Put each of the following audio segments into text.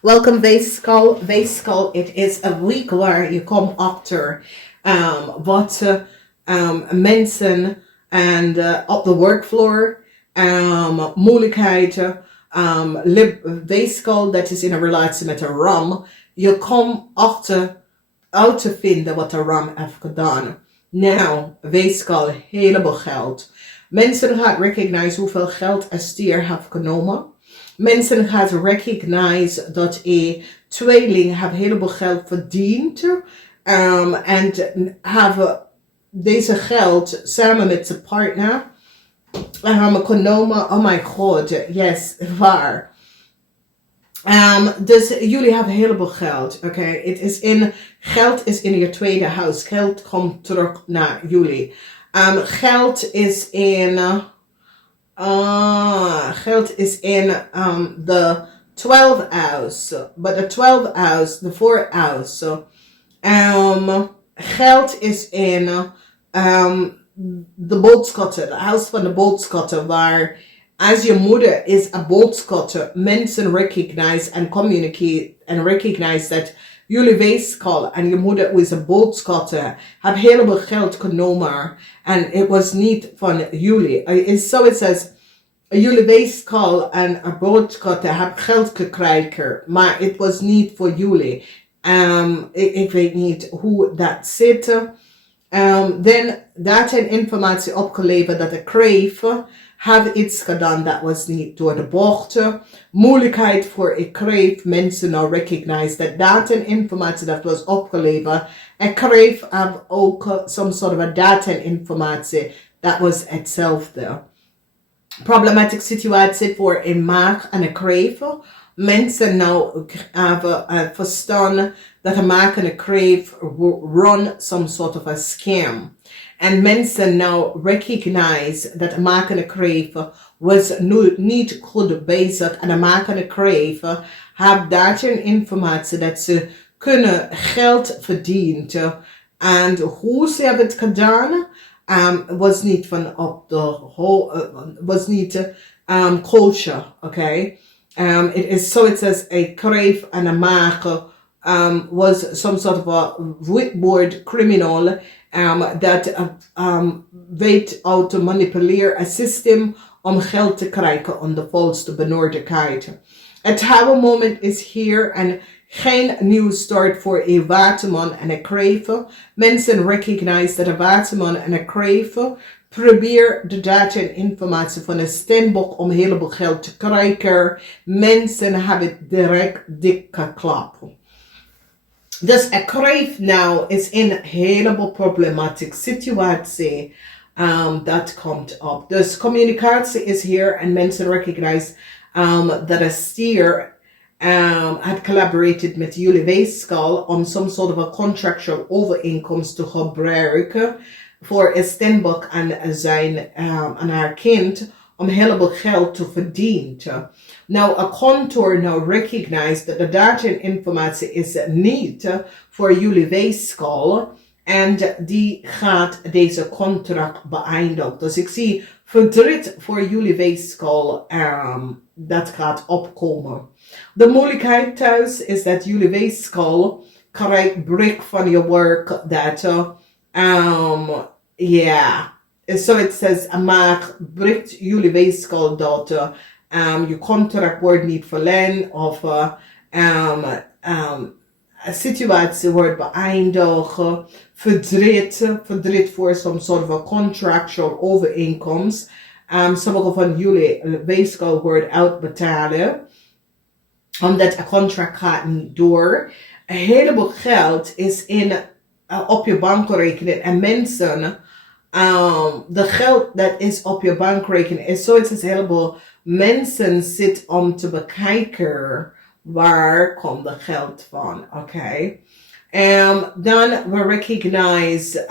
Welcome, Weeskal. Weeskal, it is a week waar je komt achter wat mensen en op de workfloor moeilijkheden, Weeskal, dat is in een relatie met een ram. Je komt achter uit te vinden wat de ram heeft gedaan. Nou, Weeskal, heleboel geld. Mensen gaan recognize hoeveel geld een stier heeft genomen. Mensen gaan recognize dat een tweeling heeft heleboel geld verdiend. En hebben deze geld samen met zijn partner genomen. Oh my god, yes, waar. Dus jullie hebben een heleboel geld. Oké, geld is in je tweede huis. Geld komt terug naar jullie. Geld is in the 12th house, but the 12th house, the 4th house. So, geld is in de boodschatten, de huis van de boodschatten, waar als je moeder is een boodschatter, mensen recognize en communicate en recognize dat jullie weeskal en je moeder is een boodschatter, hebben heleboel geld genomen en het was niet van jullie. It's so it says, jullie weeskal en een boodschatter hebben geld gekregen, maar het was niet voor jullie. Ik weet niet hoe dat zit. Dan data en informatie opgeleverd dat de crave have iets gedaan dat was niet door de bocht. Moeilijkheid voor een crave, mensen nou recognize dat data en informatie dat was opgeleverd. Een crave have ook some sort of a data en informatie dat was hetzelfde. Problematic situatie voor een maag en een crave. Mensen nou hebben verstaan dat een maag en een crave run some sort of a scam. En mensen nou recognize dat een maag en een crave was niet goed bezig. En een maag en een crave hebben daarin informatie dat ze kunnen geld verdienen. En hoe ze hebben het gedaan, was niet van op de was niet kosher, okay? It says a crave and a maag was some sort of a whiteboard criminal that weet how to manipuleren een systeem om geld te krijgen om de volste benodigdheid. Het hele moment is hier en geen nieuw start voor een waterman en een crave. Mensen recognize dat een waterman en een crave probeer de data en informatie van een steenbok om heleboel geld te krijgen. Mensen hebben het direct dik geklapt. Dus een crave nou is in een heleboel problematische situatie dat komt op. Dus communicatie is hier en mensen recognize dat een stier had collaborated met jullie weeskal om some sort of a contractual overeenkomst te gebruiken voor een steenbok en haar kind om heleboel geld te verdienen. Nou, een kantoor nou recognize dat de data en informatie is niet voor jullie weeskal en die gaat deze contract beëindigen. Dus ik zie verdriet voor jullie weeskal dat gaat opkomen. De moeilijkheid thuis is dat jullie weeskal krijgt break van je werk dat so it says a maag breekt jullie weeskal dat je contract wordt niet verlengd of een situatie wordt beëindigd, verdriet voor some sort of a contractual overeenkomst. Sommige van jullie weeskal wordt uitbetalen omdat een contract gaat niet door. Een heleboel geld is op je bankrekening en mensen, de geld dat is op je bankrekening is zoiets als een heleboel mensen zitten om te bekijken waar komt de geld van, oké? Dan we recognize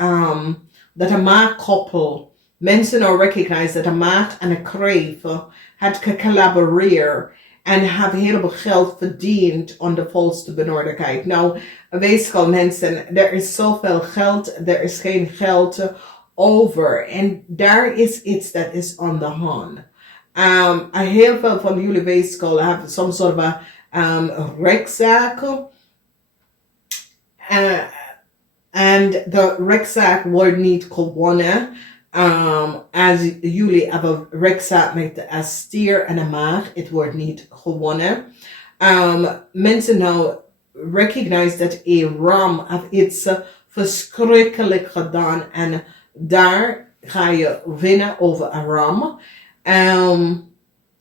dat een maagkoppel, mensen nou recognize dat een maag en een crave had gecollaboreerd en hebben heel veel geld verdiend om de volste benodigdheid. Nou, weeskal mensen, er is zoveel geld, er is geen geld over. En daar is iets dat is aan de hand. Heel veel van jullie weeskal hebben some sort of Rechtszaken. En de rechtszaak wordt niet gewonnen. Als jullie hebben een rechtszaak met een stier en een maag, het wordt niet gewonnen. Mensen nou recognize dat een ram heeft iets verschrikkelijk gedaan en daar ga je winnen over een ram.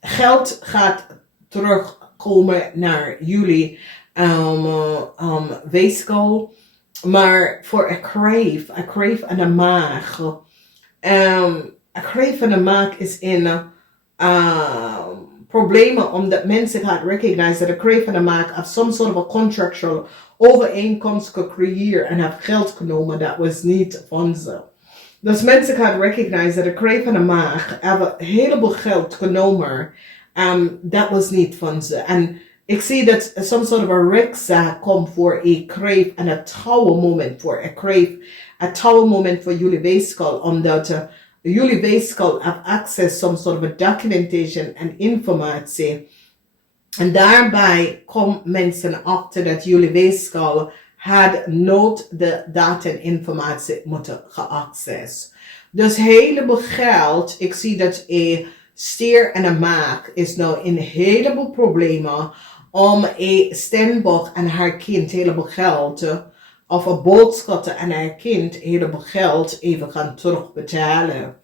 Geld gaat terugkomen naar jullie weegschaal. Maar voor een crave en een maag. Een crave en een maag is in problemen omdat mensen gaan recognize dat een crave en een maag have some sort of a contractual overeenkomst gecreëerd en have geld genomen dat was niet van ze. Dus mensen gaan recognize dat een crave en een maag hebben een heleboel geld genomen dat was niet van ze. En ik zie dat some sort of a rechtszaak komt voor een crave en een tower moment voor een crave. Een tower moment voor jullie weegschaal, omdat jullie weegschaal have access some sort of a documentation en informatie. En daarbij komen mensen achter dat jullie weegschaal had nooit de data en informatie moeten geaccess. Dus heleboel geld, ik zie dat een stier en een maag is nou in heleboel problemen om een steenbok en haar kind heleboel geld, of een boodschatten en haar kind heleboel geld even gaan terugbetalen.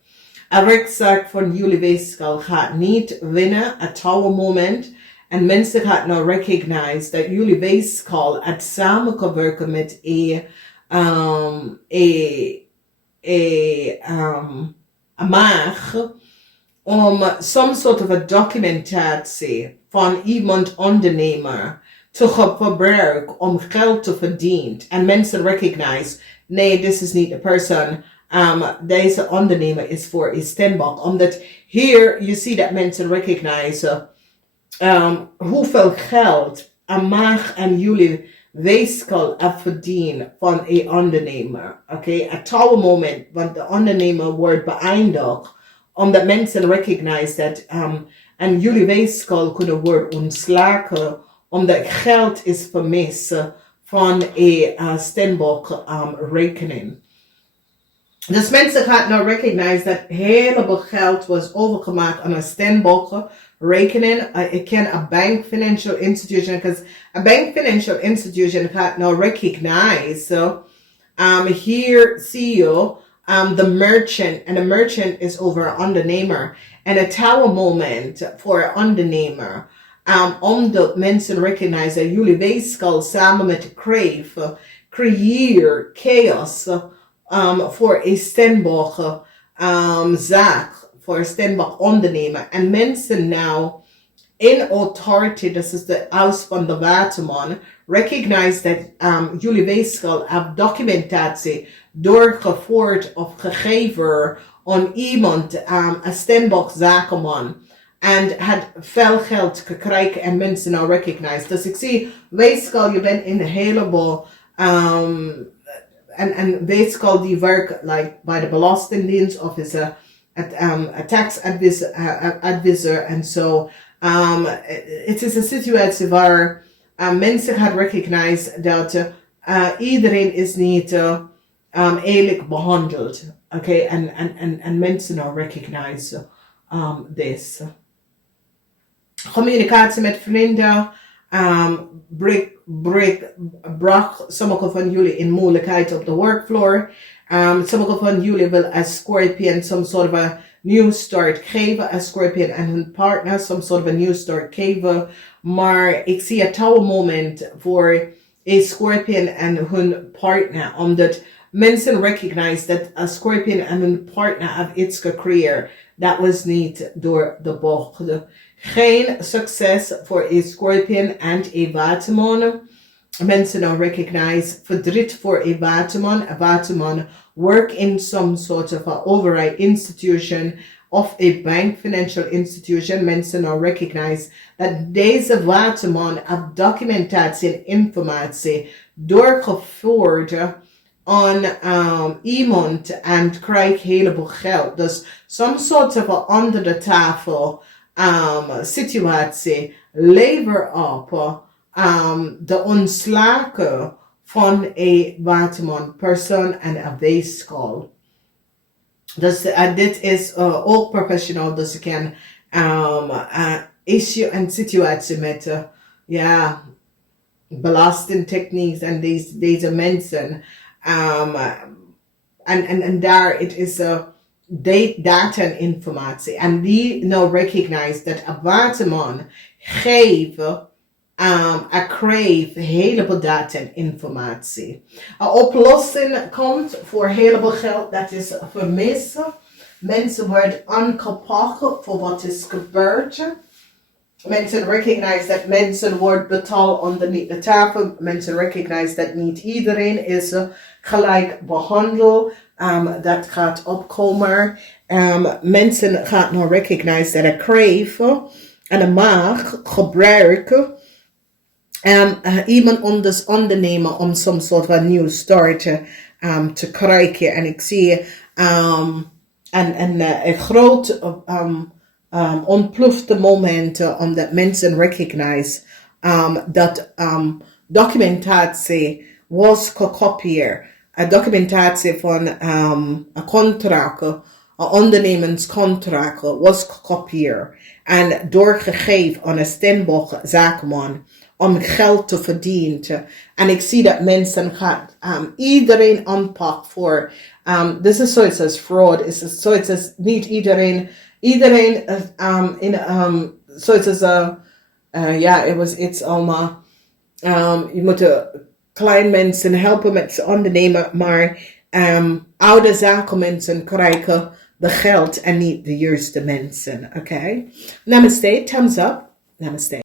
Een rechtszaak van jullie weegschaal gaat niet winnen, een tower moment. En mensen gaan nou recognize dat jullie weegschaal het samen kan werken met een maag om some sort of a documentatie van iemand ondernemer te gebruiken om geld te verdienen. En mensen recognize, nee, this is niet de persoon. Deze ondernemer is voor een steenbok. Omdat hier, you see dat mensen recognize hoeveel geld een maag en jullie weegschaal hebben verdiend van een ondernemer. Oké, een tower moment, want de ondernemer wordt beëindigd. Omdat mensen recognize dat en jullie weegschaal kunnen worden ontslagen. Omdat geld is vermist van een steenbok rekening. Dus mensen gaan nou recognize dat heleboel geld was overgemaakt aan een steenbok rekening. Ik ken een bank financial institution, because a bank financial institution gaat nou recognize. Hier zie je the merchant, en de merchant is over een ondernemer. En een tower moment voor een ondernemer. Omdat mensen recognize dat jullie weegschaal samen met de crave creëer chaos voor een steenbok zaak, voor een steenbok ondernemer. En mensen nou in authority, dat is de huis van de waterman, recognize dat jullie weegschaal have documentatie doorgevoerd of gegeven aan iemand, een steenbok zakenman. En had veel geld gekregen en mensen nou recognize. Dus ik zie, weegschaal, je bent in een heleboel en weegschaal die werkt like bij de Belastingdienst of is een tax advisor en zo. Het is een situatie waar mensen gaan recognize dat iedereen is niet eerlijk behandeld. Oké, en mensen nou recognize this. Communicatie met vrienden bracht sommige van jullie in moeilijkheid op de workfloor. Sommige van jullie wil als Scorpion some sort of a new start geven. Als Scorpion en hun partner some sort of a new start geven. Maar ik zie een tower moment voor een Scorpion en hun partner. Omdat mensen recognize dat een Scorpion en hun partner have iets gecreëerd. Dat was niet door de bocht. Geen succes voor een Scorpion en een waterman. Mensen nou recognize verdriet voor een waterman. Een waterman work in some sort of a override institution of a bank financial institution. Mensen nou recognize dat deze waterman heeft documentatie en informatie doorgevoerd aan iemand en krijgt heleboel geld. Dus some sort of a onder de tafel situatie lever op de ontslagen van een waterman persoon en een weeskal. Dus dit is ook professional, dus ik kan issue en situatie met belastingtechniques en deze mensen. En daar het is data en informatie. En die nou recognize dat een waterman geeft crave heleboel data en informatie. Een oplossing komt voor heleboel geld dat is vermissen. Mensen worden aangepakt voor wat is gebeurd. Mensen recognize dat mensen worden betaald onderneath de tafel. Mensen recognize dat niet iedereen is gelijk behandeld. Dat gaat opkomen. Mensen gaan nou recognize dat een crave en een mag gebruiken. Iemand anders ondernemen om some soort van nieuw start te krijgen. En ik zie een groot ontplofte momenten omdat mensen recognize dat documentatie was gekopieerd. Een documentatie van een contract, een ondernemingscontract was gekopieerd en doorgegeven aan een steenbok zakenman om geld te verdienen. En ik zie dat mensen gaan iedereen aanpakken voor this is zoiets als fraud, is zoiets als niet iedereen zoiets als it's allemaal je moet klein mensen helpen met ze ondernemen, maar oude zakenmensen krijgen de geld en niet de juiste mensen. Okay? Namaste, thumbs up. Namaste.